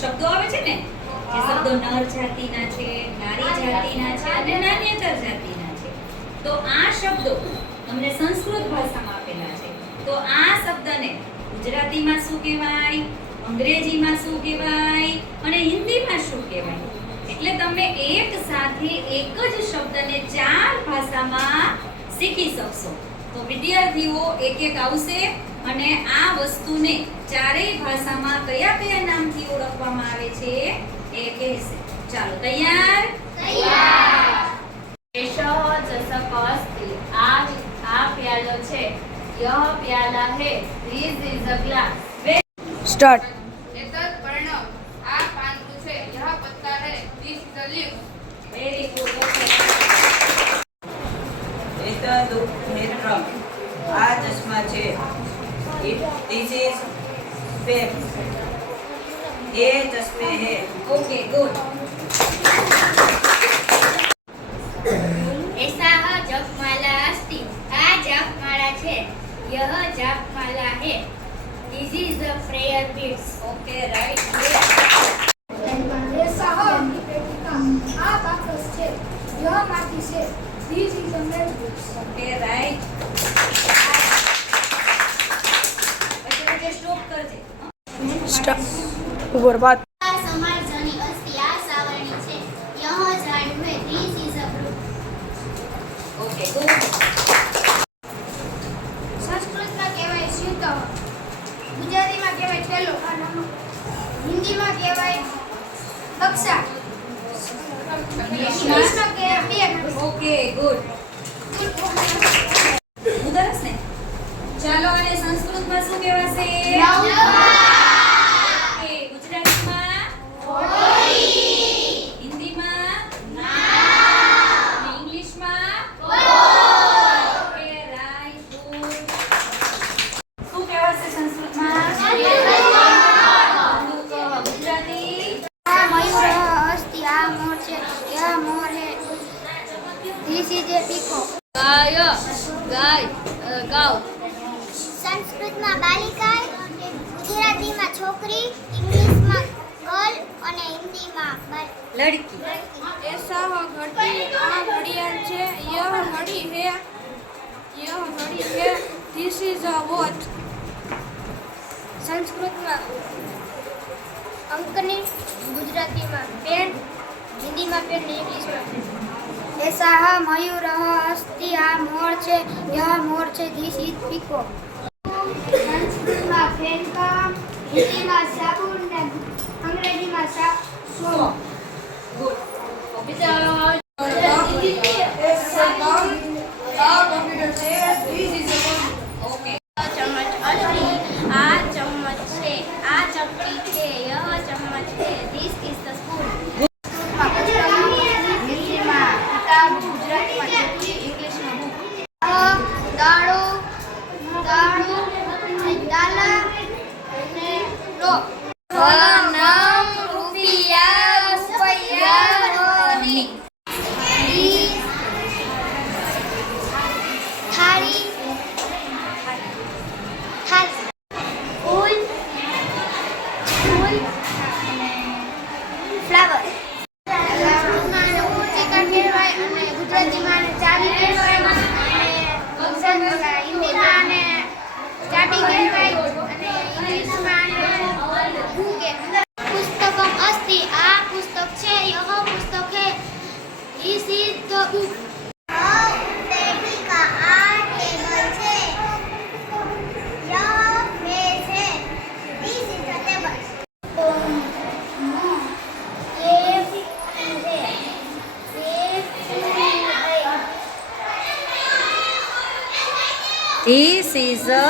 શબ્દો આવે છે ને, જે શબ્દો નર જાતિના છે, નારી જાતિના છે અને નાન્યતર જાતિના છે. તો આ શબ્દો તમને સંસ્કૃત ભાષામાં આપેલા છે. તો આ શબ્દને ગુજરાતીમાં શું કહેવાય, અંગ્રેજીમાં શું કહેવાય અને હિન્દીમાં શું કહેવાય? એટલે તમે એક સાથે એક જ શબ્દને 4 ભાષામાં શીખી શકશો. તો વિદ્યાર્થીઓ એક એક આવશે અને આ વસ્તુને ચારેય ભાષામાં કયા કયા નામથી ઓળખવામાં આવે છે એ કહેશે. ચાલો, તૈયાર? તૈયાર. એષઃ ચષક અસ્તિ. આ પ્યાલો છે. યહ પ્યાલા હે. This is a glass. Start. એતદ પર્ણમ. આ પાંદડું છે. યહ પત્તા હે. This is a leaf. Very good. એતદ નેત્રમ. આ ચશ્મા છે. This is specs. એ ચશ્મે હે. Okay, good. એષાહ જપમાલા અસ્તિ. આ જપમાળા છે. યહ જપમાલા હે. This is a prayer beads. Okay, right. એષઃ પેટિકા. આ બાકસ છે. યહ માટી છે. This is a mailbox. Okay, right. પછી સ્ટોપ કરજે. ઉપર બાત. સમાર્જની અસ્તિ. આ સાવરણી છે. યહ ઝાડ હે. This is a brook. Okay, good. સંસ્કૃતમાં કહેવાય સ્યુતઃ. ગુજરાતીમાં કહેવાય થેલો. હિન્દીમાં કહેવાય બક્સા. ઇંગ્લિશમાં કહેવાય બેગ. Okay, good. ઉદાહરણ ને. ચાલો, અને સંસ્કૃતમાં શું કહેવાશે? ઓકે, ગુજરાતીમાં હિન્દીમાં અને ઇંગ્લિશમાં ઓકે, રાઈટ, ગુડ. શું કહેવાશે સંસ્કૃતમાં? ગુજરાતી આ મયુરઃ અસ્તિ. આ મોર છે. યહ મોર હે. This is a peacock. ગાય. ગાવ. સંસ્કૃતમાં બાલિકા, ગુજરાતીમાં છોકરી, ઇંગ્લિશમાં ગર્લ અને હિન્દીમાં લડકી. એષઃ ઘડી. આ ઘડિયાળ છે. યહ ઘડી હે. This is a watch. સંસ્કૃતમાં અંકની, ગુજરાતીમાં પેન, હિન્દીમાં પેન ને ઇંગ્લિશમાં પેન. એષઃ મયુરઃ અસ્તિ. આ મોર છે. યહ મોર છે. This is peacock. સંસ્કૃતમાં ફેનકા, હિન્દીમાં સાબુન ને અંગ્રેજીમાં સોપ. ગુડ. ઓકે. ચમચ અસ્તિ. આ ચમચ છે. આ ચપટી છે. યહ ચમચ છે. This is the spoon. હિન્દીમાં કિતાબ, ગુજરાતીમાં ચોકી, ઇંગ્લિશમાં બુક. દાળો, દાલા અને લો. નમ રૂપિયા થાળી, ફૂલ, ફ્લાવર. સંસ્કૃતમાં ચિકન કહેવાય અને ગુજરાતીમાં ચાવી કહેવાય અને હિન્દીમાં ચાટી કહેવાય અને ઇંગ્લિશમાં હું કહેવાય. પુસ્તકમ અસ્તિ. આ પુસ્તક છે. યહ પુસ્તક હે. This is the book. પેટિકા. આ ટેબલ છે. યહ મેઝ હે. This is the table. This is a